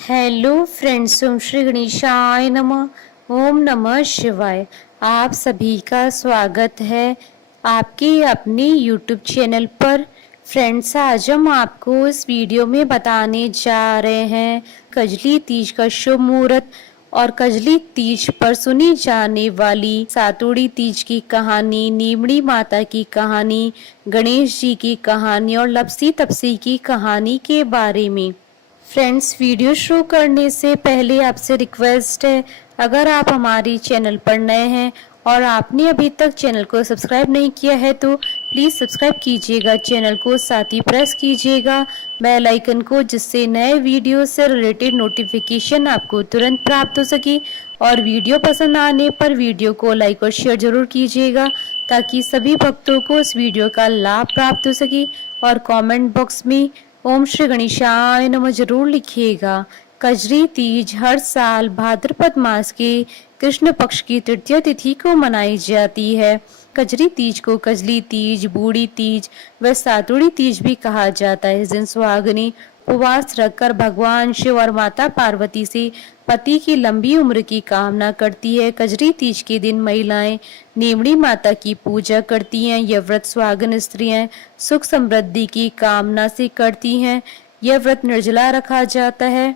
Hello friends, ओम श्री गणेशाय नमः। ओम नमः शिवाय। आप सभी का स्वागत है आपके अपने यूट्यूब चैनल पर। फ्रेंड्स, आज हम आपको इस वीडियो में बताने जा रहे हैं कजली तीज का शुभ मुहूर्त और कजली तीज पर सुनी जाने वाली सातुड़ी तीज की कहानी, नीमड़ी माता की कहानी, गणेश जी की कहानी और लपसी तपसी की कहानी के बारे में। फ्रेंड्स, वीडियो शुरू करने से पहले आपसे रिक्वेस्ट है, अगर आप हमारी चैनल पर नए हैं और आपने अभी तक चैनल को सब्सक्राइब नहीं किया है तो प्लीज़ सब्सक्राइब कीजिएगा चैनल को, साथ ही प्रेस कीजिएगा बेल आइकन को, जिससे नए वीडियो से रिलेटेड नोटिफिकेशन आपको तुरंत प्राप्त हो सके। और वीडियो पसंद आने पर वीडियो को लाइक और शेयर जरूर कीजिएगा ताकि सभी भक्तों को इस वीडियो का लाभ प्राप्त हो सके। और कमेंट बॉक्स में ओम श्री गणेशाय नमः जरूर लिखिएगा। कजरी तीज हर साल भाद्रपद मास के कृष्ण पक्ष की तृतीय तिथि को मनाई जाती है। कजरी तीज को कजली तीज, बूढ़ी तीज व सातुड़ी तीज भी कहा जाता है। इस दिन सुहागिनी उपवास रखकर भगवान शिव और माता पार्वती से पति की लंबी उम्र की कामना करती है। कजरी तीज के दिन महिलाएं नीमड़ी माता की पूजा करती हैं। यह व्रत सुहागन स्त्रियां सुख समृद्धि की कामना से करती हैं। यह व्रत निर्जला रखा जाता है।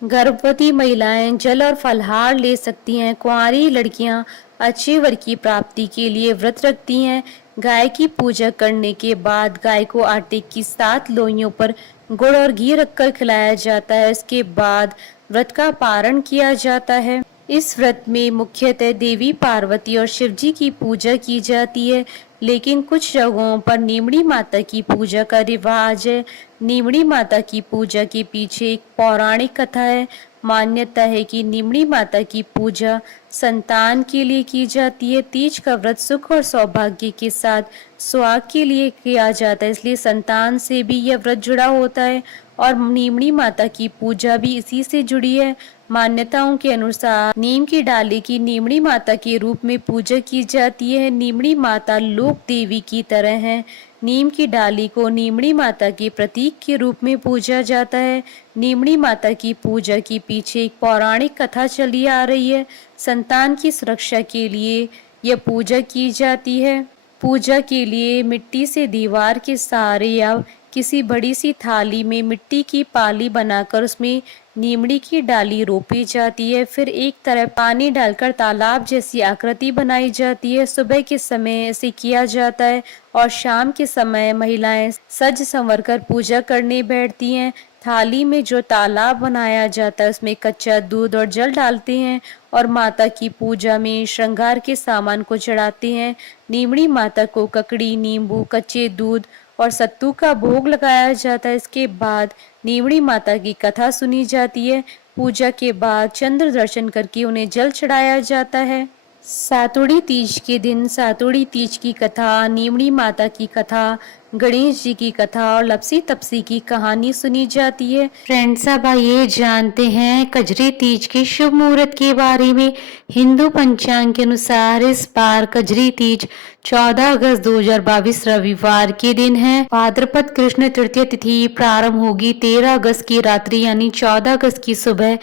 गर्भवती महिलाएं जल और फलहार ले सकती हैं। कुंवारी लड़कियां अच्छे वर की प्राप्ति के लिए व्रत रखती हैं। गाय की पूजा करने के बाद गाय को आटे की 7 लोइयों पर गुड़ और घी रखकर खिलाया जाता है। इसके बाद व्रत का पारण किया जाता है। इस व्रत में मुख्यतः देवी पार्वती और शिव जी की पूजा की जाती है, लेकिन कुछ जगहों पर नीमड़ी माता की पूजा का रिवाज है। नीमड़ी माता की पूजा के पीछे एक पौराणिक कथा है। मान्यता है कि नीमड़ी माता की पूजा संतान के लिए की जाती है। तीज का व्रत सुख और सौभाग्य के साथ सुहाग के लिए किया जाता है, इसलिए संतान से भी यह व्रत जुड़ा होता है और नीमड़ी माता की पूजा भी इसी से जुड़ी है। मान्यताओं के अनुसार नीम की डाली की नीमड़ी माता के रूप में पूजा की जाती है। नीमड़ी माता लोक देवी की तरह है। नीम की डाली को नीमड़ी माता के प्रतीक के रूप में पूजा जाता है। नीमड़ी माता की पूजा के पीछे एक पौराणिक कथा चली आ रही है। संतान की सुरक्षा के लिए यह पूजा की जाती है। पूजा के लिए मिट्टी से दीवार के सहारे या किसी बड़ी सी थाली में मिट्टी की पाली बनाकर उसमें नीमड़ी की डाली रोपी जाती है। फिर एक तरफ पानी डालकर तालाब जैसी आकृति बनाई जाती है। सुबह के समय ऐसे किया जाता है और शाम के समय महिलाएं सज संवर कर पूजा करने बैठती हैं। थाली में जो तालाब बनाया जाता है उसमें कच्चा दूध और जल डालते हैं और माता की पूजा में श्रृंगार के सामान को चढ़ाते हैं। नीमड़ी माता को ककड़ी, नींबू, कच्चे दूध और सत्तू का भोग लगाया जाता है। इसके बाद नीमड़ी माता की कथा सुनी जाती है। पूजा के बाद चंद्र दर्शन करके उन्हें जल चढ़ाया जाता है। सातुड़ी तीज के दिन सातुड़ी तीज की कथा, नीमड़ी माता की कथा, गणेश जी की कथा और लपसी तपसी की कहानी सुनी जाती है। फ्रेंड्स, अब आइए जानते हैं कजरी तीज के शुभ मुहूर्त के बारे में। हिंदू पंचांग के अनुसार इस बार कजरी तीज 14 अगस्त 2022 रविवार के दिन है। भाद्रपद कृष्ण तृतीय तिथि प्रारंभ होगी 13 अगस्त की रात्रि यानी 14 अगस्त की सुबह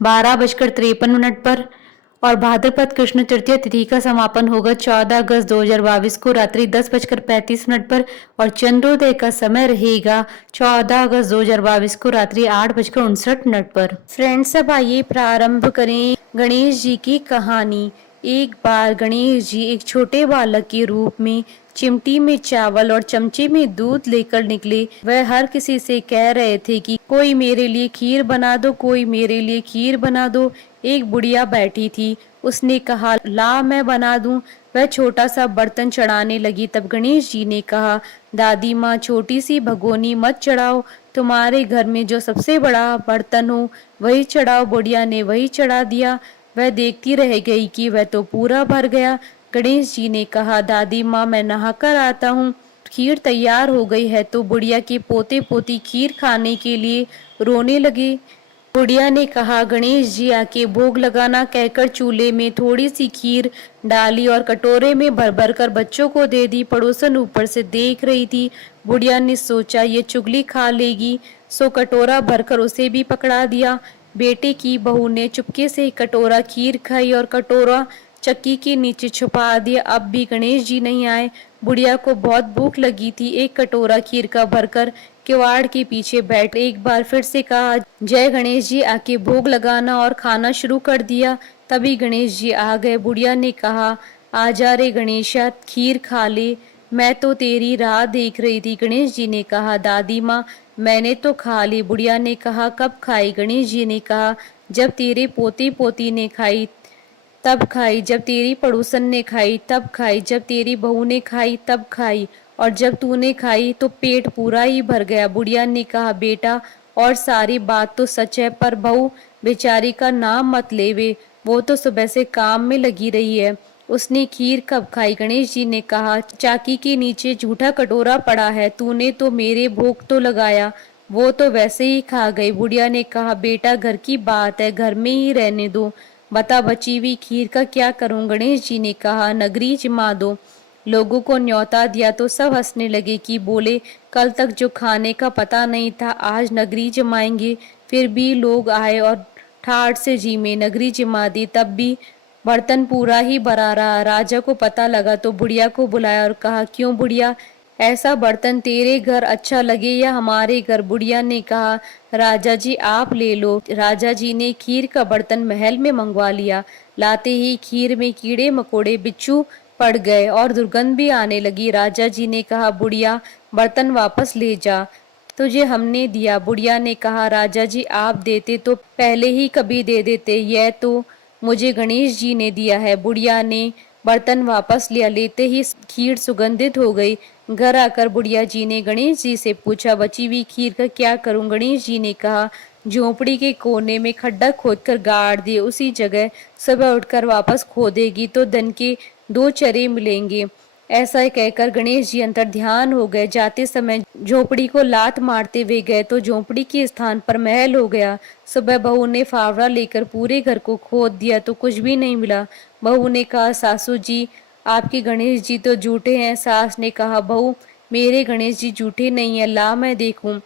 12:53 पर और भाद्रपद कृष्ण तृतीय तिथि का समापन होगा 14 अगस्त 2022 को रात्रि 10:35 पर और चंद्रोदय का समय रहेगा 14 अगस्त 2022 को रात्रि 8:59 पर। फ्रेंड्स, अब आइए प्रारंभ करें गणेश जी की कहानी। एक बार गणेश जी एक छोटे बालक के रूप में चिमटी में चावल और चमचे में दूध लेकर निकले। वह हर किसी से कह रहे थे कि कोई मेरे लिए खीर बना दो, कोई मेरे लिए खीर बना दो। एक बुढ़िया बैठी थी, उसने कहा ला मैं बना दूं। वह छोटा सा बर्तन चढ़ाने लगी, तब गणेश जी ने कहा दादी माँ छोटी सी भगोनी मत चढ़ाओ, तुम्हारे घर में जो सबसे बड़ा बर्तन हो वही चढ़ाओ। बुढ़िया ने वही चढ़ा दिया। वह देखती रह गई कि वह तो पूरा भर गया। गणेश जी ने कहा दादी माँ मैं नहाकर आता हूँ। खीर तैयार हो गई है तो बुढ़िया के पोते पोती खीर खाने के लिए रोने लगे। बुढ़िया ने कहा गणेश जी आके भोग लगाना कहकर चूल्हे में थोड़ी सी खीर डाली और कटोरे में भर भर कर बच्चों को दे दी। पड़ोसन ऊपर से देख रही थी। बुढ़िया ने सोचा ये चुगली खा लेगी, सो कटोरा भरकर उसे भी पकड़ा दिया। बेटे की बहू ने चुपके से कटोरा खीर खाई और कटोरा चक्की के नीचे छुपा दिया। अब भी गणेश जी नहीं आए। बुढ़िया को बहुत भूख लगी थी। एक कटोरा खीर का भरकर किवाड़ के पीछे बैठ एक बार फिर से कहा, जय गणेश जी, आके भोग लगाना, और खाना शुरू कर दिया। तभी गणेश जी आ गए। बुढ़िया ने कहा, आजा रे गणेशा, खीर खा ले, मैं तो तेरी राह देख रही थी। गणेश जी ने कहा, दादी माँ, मैंने तो खा ली। बुढ़िया ने कहा, कब खाई? गणेश जी ने कहा, जब तेरे पोते पोती ने खाई तब खाई, जब तेरी पड़ोसन ने खाई तब खाई, जब तेरी बहू ने खाई तब खाई, और जब तूने खाई तो पेट पूरा ही भर गया। बुढ़िया ने कहा, बेटा, और सारी बात तो सच है, पर बहू बेचारी का नाम मत लेवे, वो तो सुबह से काम में लगी रही है। उसने खीर कब खाई? गणेश जी ने कहा, चाकी के नीचे झूठा कटोरा पड़ा है, तूने तो मेरे भोग तो लगाया, वो तो वैसे ही खा गई। बुढ़िया ने कहा, बेटा, घर की बात है, घर में ही रहने दो, बता बची हुई खीर का क्या करूं? गणेश जी ने कहा, नगरी जमा दो। लोगों को न्योता दिया तो सब हंसने लगे कि बोले, कल तक जो खाने का पता नहीं था आज नगरी जमाएंगे। फिर भी लोग आए और ठाठ से जी में नगरी जमा दी। तब भी बर्तन पूरा ही भरा रहा। राजा को पता लगा तो बुढ़िया को बुलाया और कहा, क्यों बुढ़िया, ऐसा बर्तन तेरे घर अच्छा लगे या हमारे घर? बुढ़िया ने कहा, राजा जी आप ले लो। राजा जी ने खीर का बर्तन महल में मंगवा लिया। लाते ही खीर में कीड़े मकोड़े बिच्छू पड़ गए और दुर्गंध भी आने लगी। राजा जी ने कहा, बुढ़िया, बर्तन वापस ले जा, तुझे हमने दिया। बुढ़िया ने कहा, राजा जी आप देते तो पहले ही कभी दे देते, यह तो मुझे गणेश जी ने दिया है। बुढ़िया ने बर्तन वापस लिया। लेते ही खीर सुगंधित हो गई। घर आकर बुढ़िया जी ने गणेश जी से पूछा, बची हुई खीर का क्या करूं? गणेश जी ने कहा, झोपड़ी के कोने में खड्डा खोदकर गाड़ दे, उसी जगह सुबह उठकर वापस खोदेगी तो धन के 2 चरे मिलेंगे। ऐसा कहकर गणेश जी अंतर ध्यान हो गए। जाते समय झोपड़ी को लात मारते हुए गए तो झोपड़ी के स्थान पर महल हो गया। सुबह बहू ने फावड़ा लेकर पूरे घर को खोद दिया तो कुछ भी नहीं मिला। बहू ने कहा, सासू जी, आपके गणेश जी तो झूठे हैं। सास ने कहा, बहू, मेरे गणेश जी झूठे नहीं है, ला मैं देखूं।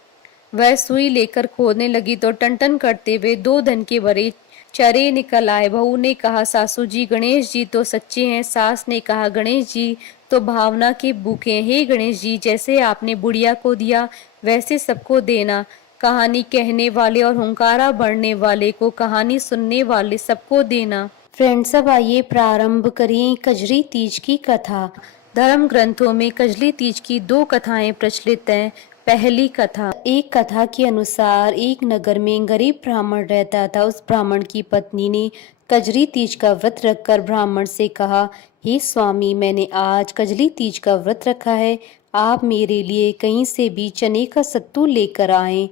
वह सुई लेकर खोदने लगी तो टन करते हुए 2 धन के भरे चरे निकल आए। बहू ने कहा, सासू जी, गणेश जी तो सच्चे हैं। सास ने कहा, गणेश जी तो भावना के भूखे हैं। हे गणेश जी, जैसे आपने बुढ़िया को दिया वैसे सबको देना। कहानी कहने वाले और हुंकारा भरने वाले को कहानी सुनने वाले सबको देना। फ्रेंड्स, अब आइए प्रारंभ करें कजरी तीज की कथा। धर्म ग्रंथों में कजली तीज की 2 कथाएं प्रचलित हैं। पहली कथा, एक कथा के अनुसार एक नगर में गरीब ब्राह्मण रहता था। उस ब्राह्मण की पत्नी ने कजरी तीज का व्रत रखकर ब्राह्मण से कहा, हे स्वामी, मैंने आज कजली तीज का व्रत रखा है, आप मेरे लिए कहीं से भी चने का सत्तू लेकर आएं,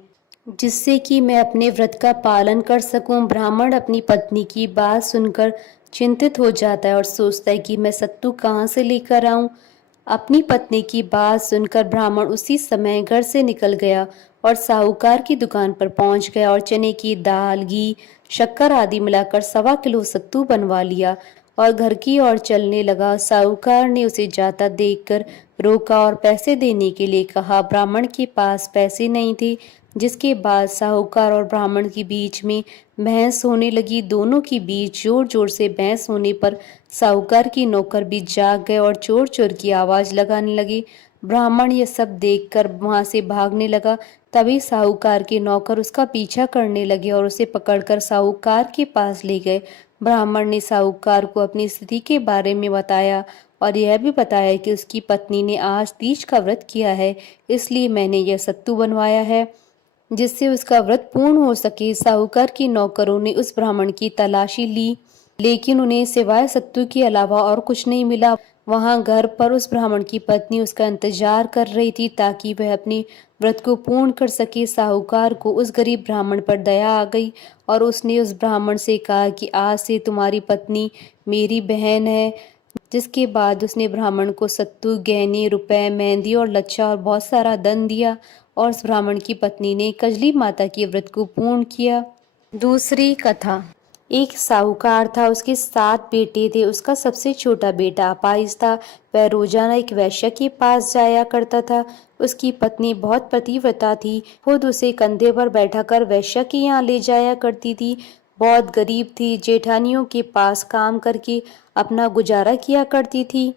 जिससे कि मैं अपने व्रत का पालन कर सकूं। ब्राह्मण अपनी पत्नी की बात सुनकर चिंतित हो जाता है और सोचता है कि मैं सत्तू कहाँ से लेकर आऊं। अपनी पत्नी की बात सुनकर ब्राह्मण उसी समय घर से निकल गया और साहूकार की दुकान पर पहुंच गया और चने की दाल, घी, शक्कर आदि मिलाकर 1.25 किलो सत्तू बनवा लिया और घर की ओर चलने लगा। साहूकार ने उसे जाता देखकर रोका और पैसे देने के लिए कहा। ब्राह्मण के पास पैसे नहीं थे, जिसके बाद साहूकार और ब्राह्मण के बीच में बहस होने लगी। दोनों के बीच जोर जोर से बहस होने पर साहूकार की नौकर भी जाग गए और चोर चोर की आवाज लगाने लगे। ब्राह्मण यह सब देखकर वहां से भागने लगा। तभी साहूकार के नौकर उसका पीछा करने लगे और उसे पकड़कर साहूकार के पास ले गए। ब्राह्मण ने साहूकार को अपनी स्थिति के बारे में बताया और यह भी बताया कि उसकी पत्नी ने आज तीज का व्रत किया है, इसलिए मैंने यह सत्तू बनवाया है जिससे उसका व्रत पूर्ण हो सके। साहूकार के नौकरों ने उस ब्राह्मण की तलाशी ली, लेकिन उन्हें सिवाय सत्तू के अलावा और कुछ नहीं मिला। वहां घर पर उस ब्राह्मण की पत्नी उसका इंतजार कर रही थी ताकि वह अपने व्रत को पूर्ण कर सके। साहूकार को उस गरीब ब्राह्मण पर दया आ गई और उसने उस ब्राह्मण से कहा कि आज से तुम्हारी पत्नी मेरी बहन है। जिसके बाद उसने ब्राह्मण को सत्तू, गहने, रुपए, मेहंदी और लच्छा और बहुत सारा धन दिया और उस ब्राह्मण की पत्नी ने कजली माता के व्रत को पूर्ण किया। दूसरी कथा, एक साहूकार था, उसके 7 बेटे थे। उसका सबसे छोटा बेटा अपाहिज था। वह रोजाना एक वैश्य के पास जाया करता था। उसकी पत्नी बहुत पतिव्रता थी, खुद उसे कंधे पर बैठाकर वेश्या के यहाँ ले जाया करती थी। बहुत गरीब थी, जेठानियों के पास काम करके अपना गुजारा किया करती थी।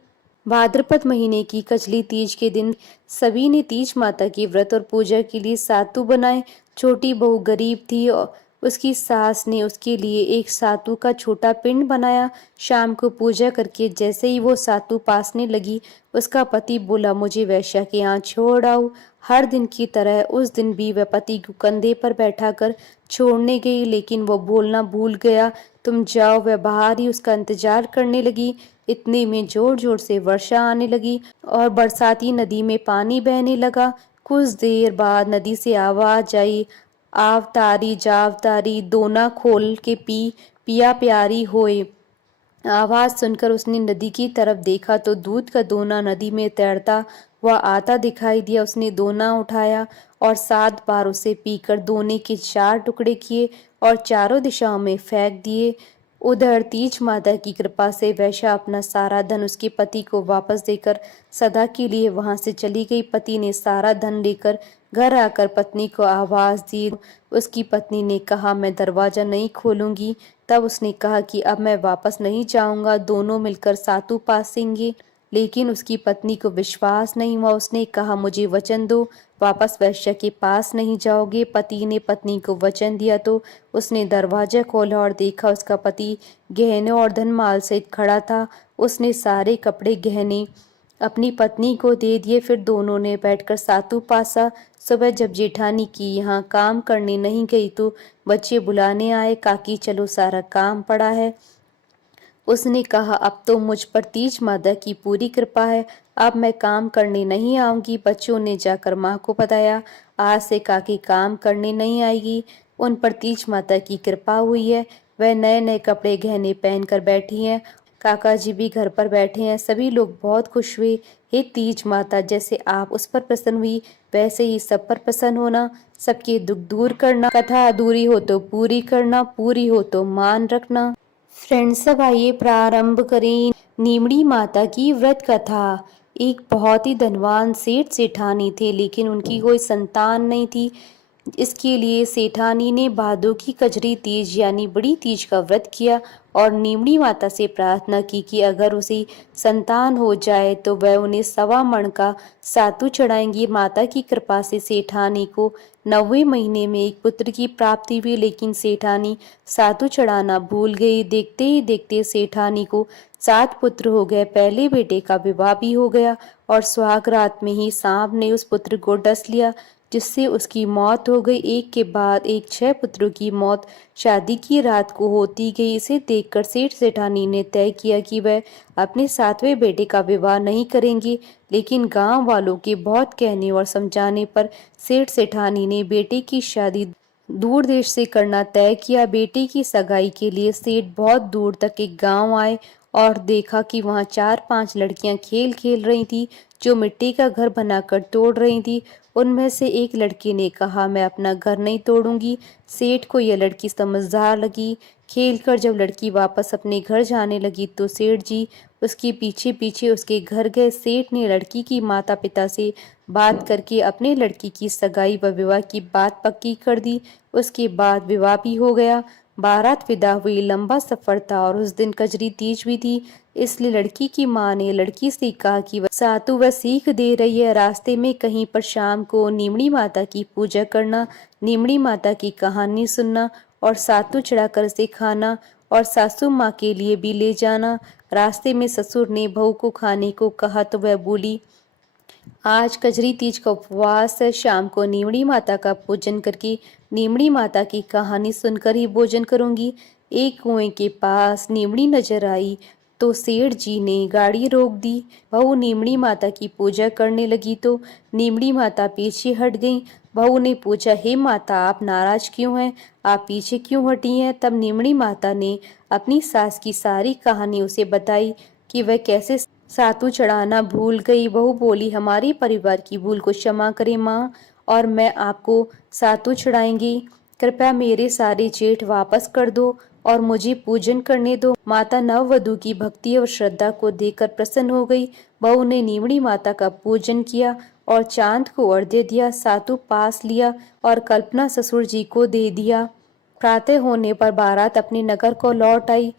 भाद्रपद महीने की कजली तीज के दिन सभी ने तीज माता की व्रत और पूजा के लिए सातु बनाए। छोटी बहू गरीब थी और उसकी सास ने उसके लिए एक सातु का छोटा पिंड बनाया। शाम को पूजा करके जैसे ही वो सातु पासने लगी, उसका पति बोला, मुझे वेश्या के यहाँ छोड़ आओ। हर दिन की तरह उस दिन भी वह पति को कंधे पर बैठाकर छोड़ने गई, लेकिन वो बोलना भूल गया, तुम जाओ। वह बाहर ही उसका इंतजार करने लगी। इतने में जोर जोर से वर्षा आने लगी और बरसाती नदी में पानी बहने लगा। कुछ देर बाद नदी से आवाज आई, आव तारी जाव तारी, दोना खोल के पी, पिया प्यारी होए। आवाज सुनकर उसने नदी की तरफ देखा तो दूध का दोना नदी में तैरता हुआ आता दिखाई दिया। उसने दोना उठाया और 7 बार उसे पीकर दोने के 4 टुकड़े किए और चारों दिशाओं में फेंक दिए। उधर तीज माता की कृपा से वैश्या अपना सारा धन उसके पति को वापस देकर सदा के लिए वहां से चली गई। पति ने सारा धन लेकर घर आकर पत्नी को आवाज दी। उसकी पत्नी ने कहा, मैं दरवाजा नहीं खोलूंगी। तब उसने कहा कि अब मैं वापस नहीं जाऊंगा, दोनों मिलकर सातु पासेंगे। लेकिन उसकी पत्नी को विश्वास नहीं हुआ। उसने कहा, मुझे वचन दो, वापस वैश्या के पास नहीं जाओगे। पति ने पत्नी को वचन दिया तो उसने दरवाजा खोला और देखा उसका पति गहने और धनमाल सहित खड़ा था। उसने सारे कपड़े गहने अपनी पत्नी को दे दिए। फिर दोनों ने बैठकर सातु पासा। सुबह जब जेठानी की यहाँ काम करने नहीं गई तो बच्चे बुलाने आए, काकी चलो सारा काम पड़ा है। उसने कहा, अब तो मुझ पर तीज माता की पूरी कृपा है, अब मैं काम करने नहीं आऊंगी। बच्चों ने जाकर माँ को बताया, आज से काकी काम करने नहीं आएगी, उन पर तीज माता की कृपा हुई है। वह नए नए कपड़े गहने पहनकर बैठी हैं। काका जी भी घर पर बैठे हैं। सभी लोग बहुत खुश हुए। हे तीज माता, जैसे आप उस पर प्रसन्न हुई वैसे ही सब पर प्रसन्न होना, सबके दुख दूर करना, कथा अधूरी हो तो पूरी करना, पूरी हो तो मान रखना। फ्रेंड्स, अब आइए प्रारंभ करें नीमड़ी माता की व्रत कथा। एक बहुत ही धनवान सेठ सेठानी थे, लेकिन उनकी कोई संतान नहीं थी। इसके लिए सेठानी ने भादों की कजरी तीज यानी बड़ी तीज का व्रत किया और नीमड़ी माता से प्रार्थना की कि अगर उसे संतान हो जाए तो वह उन्हें 1.25 मण का सातु चढ़ाएंगी। माता की कृपा से सेठानी को 9वें महीने में एक पुत्र की प्राप्ति हुई, लेकिन सेठानी सातु चढ़ाना भूल गई। देखते ही देखते सेठानी को 7 पुत्र हो गए। पहले बेटे का विवाह भी हो गया और सुहाग रात में ही सांप ने उस पुत्र को डस लिया, जिससे उसकी मौत हो गई। एक के बाद एक 6 पुत्रों की मौत शादी की रात को होती गई। इसे देखकर सेठ सेठानी ने तय किया कि वह अपने 7वें बेटे का विवाह नहीं करेंगे, लेकिन गांव वालों के बहुत कहने और समझाने पर सेठ सेठानी ने बेटे की शादी दूर देश से करना तय किया। बेटे की सगाई के लिए सेठ बहुत दूर तक एक गांव आए और देखा कि वहां 4-5 लड़कियां खेल खेल रही थी, जो मिट्टी का घर बनाकर तोड़ रही थी। उनमें से एक लड़की ने कहा, मैं अपना घर नहीं तोड़ूंगी। सेठ को यह लड़की समझदार लगी। खेलकर जब लड़की वापस अपने घर जाने लगी तो सेठ जी उसके पीछे पीछे उसके घर गए। सेठ ने लड़की की माता पिता से बात करके अपने लड़की की सगाई व विवाह की बात पक्की कर दी। उसके बाद विवाह भी हो गया। बारात विदा हुई। लंबा सफर था और उस दिन कजरी तीज भी थी, इसलिए लड़की की माँ ने लड़की से कहा कि वह सातु वह सीख दे रही है, रास्ते में कहीं पर शाम को नीमड़ी माता की पूजा करना, नीमड़ी माता की कहानी सुनना और सातु चढ़ाकर उसे खाना और सासू माँ के लिए भी ले जाना। रास्ते में ससुर ने बहू को खाने को कहा तो वह बोली, आज कजरी तीज का उपवास है, शाम को नीमड़ी माता का पूजन करके नीमड़ी माता की कहानी सुनकर ही भोजन करूंगी। एक कुएं के पास नीमड़ी नजर आई तो सेठ जी ने गाड़ी रोक दी। बहू नीमड़ी माता की पूजा करने लगी तो नीमड़ी माता पीछे हट गई। बहू ने पूछा, हे माता, आप नाराज क्यों हैं, आप पीछे क्यों हटी हैं? तब नीमड़ी माता ने अपनी सास की सारी कहानी उसे बताई कि वह कैसे सातु चढ़ाना भूल गई। बहू बोली, हमारे परिवार की भूल को क्षमा करें माँ, और मैं आपको सातु चढ़ाएंगी। कृपया मेरे सारे जेठ वापस कर दो और मुझे पूजन करने दो। माता नववधू की भक्ति और श्रद्धा को देखकर प्रसन्न हो गई। बहू ने नीमड़ी माता का पूजन किया और चांद को अर्घ्य दिया। सातु पास लिया और कल्पना ससुर जी को दे दिया। प्रातः होने पर बारात अपने नगर को लौट आई।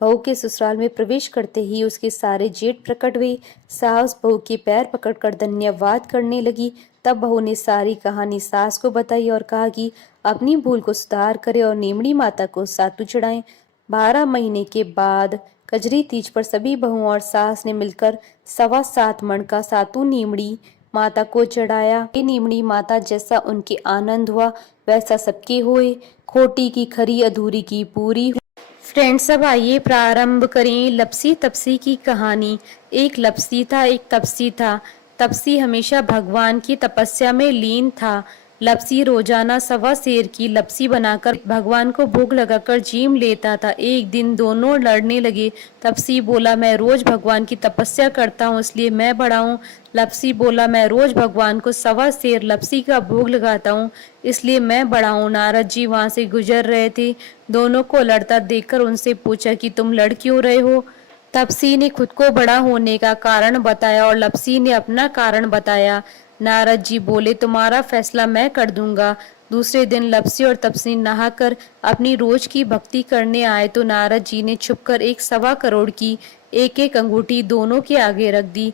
बहू के ससुराल में प्रवेश करते ही उसके सारे जेठ प्रकट हुए। सास बहू के पैर पकड़कर धन्यवाद करने लगी। तब बहू ने सारी कहानी सास को बताई और कहा कि अपनी भूल को सुधार करे और नीमड़ी माता को सातु चढ़ाएं। 12 महीने के बाद कजरी तीज पर सभी बहुओं और सास ने मिलकर 7.25 मण का सातु नीमड़ी माता को चढ़ाया। ये नीमड़ी माता जैसा उनके आनंद हुआ वैसा सबके हुए। खोटी की खरी अधूरी की पूरी। फ्रेंड्स, अब आइए प्रारंभ करें लपसी तपसी की कहानी। एक लपसी था, एक तपसी था। तपसी हमेशा भगवान की तपस्या में लीन था। लपसी रोजाना 1.25 सेर की लपसी बनाकर भगवान को भोग लगाकर जीम लेता था। एक दिन दोनों लड़ने लगे। तपसी बोला, मैं रोज भगवान की तपस्या करता हूँ इसलिए मैं बड़ा हूँ। लपसी बोला, मैं रोज भगवान को 1.25 सेर लपसी का भोग लगाता हूँ इसलिए मैं बड़ा हूँ। नारद जी वहां से गुजर रहे थे। दोनों को लड़ता देखकर उनसे पूछा कि तुम लड़ क्यों रहे हो। तपसी ने खुद को बड़ा होने का कारण बताया और लपसी ने अपना कारण बताया। नारद जी बोले, तुम्हारा फैसला मैं कर दूंगा। दूसरे दिन लपसी और तपसी नहाकर अपनी रोज की भक्ति करने आए तो नारद जी ने छुपकर 1.25 करोड़ की एक अंगूठी दोनों के आगे रख दी।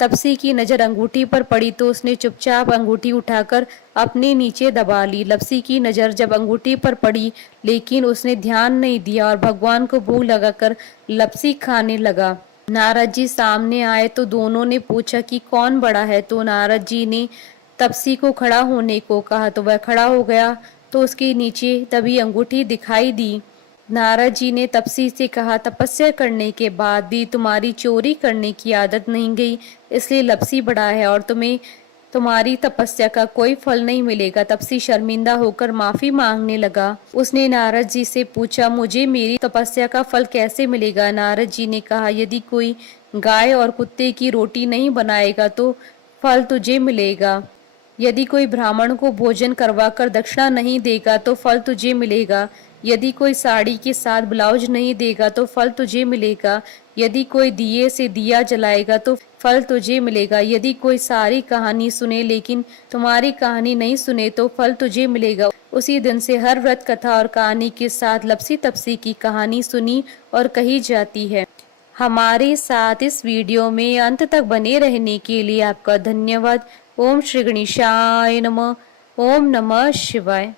तपसी की नजर अंगूठी पर पड़ी तो उसने चुपचाप अंगूठी उठाकर अपने नीचे दबा ली। लपसी की नजर जब अंगूठी पर पड़ी लेकिन उसने ध्यान नहीं दिया और भगवान को भूख लगाकर लपसी खाने लगा। नारद जी सामने आए तो दोनों ने पूछा कि कौन बड़ा है, तो नारद जी ने तपसी को खड़ा होने को कहा तो वह खड़ा हो गया तो उसके नीचे तभी अंगूठी दिखाई दी। नारद जी ने तपसी से कहा, तपस्या करने के बाद भी तुम्हारी चोरी करने की आदत नहीं गई इसलिए लपसी बड़ा है और तुम्हें तुम्हारी तपस्या का कोई फल नहीं मिलेगा। तपसी शर्मिंदा होकर माफी मांगने लगा। उसने नारद जी से पूछा, मुझे मेरी तपस्या का फल कैसे मिलेगा। नारद जी ने कहा, यदि कोई गाय और कुत्ते की रोटी नहीं बनाएगा तो फल तुझे मिलेगा। यदि कोई ब्राह्मण को भोजन करवाकर दक्षिणा नहीं देगा तो फल तुझे मिलेगा। यदि कोई साड़ी के साथ ब्लाउज नहीं देगा तो फल तुझे मिलेगा। यदि कोई दिए से दिया जलाएगा तो फल तुझे मिलेगा। यदि कोई सारी कहानी सुने लेकिन तुम्हारी कहानी नहीं सुने तो फल तुझे मिलेगा। उसी दिन से हर व्रत कथा और कहानी के साथ लपसी तपसी की कहानी सुनी और कही जाती है। हमारे साथ इस वीडियो में अंत तक बने रहने के लिए आपका धन्यवाद। ओम श्री गणेशाय नमः। ओम नमः शिवाय।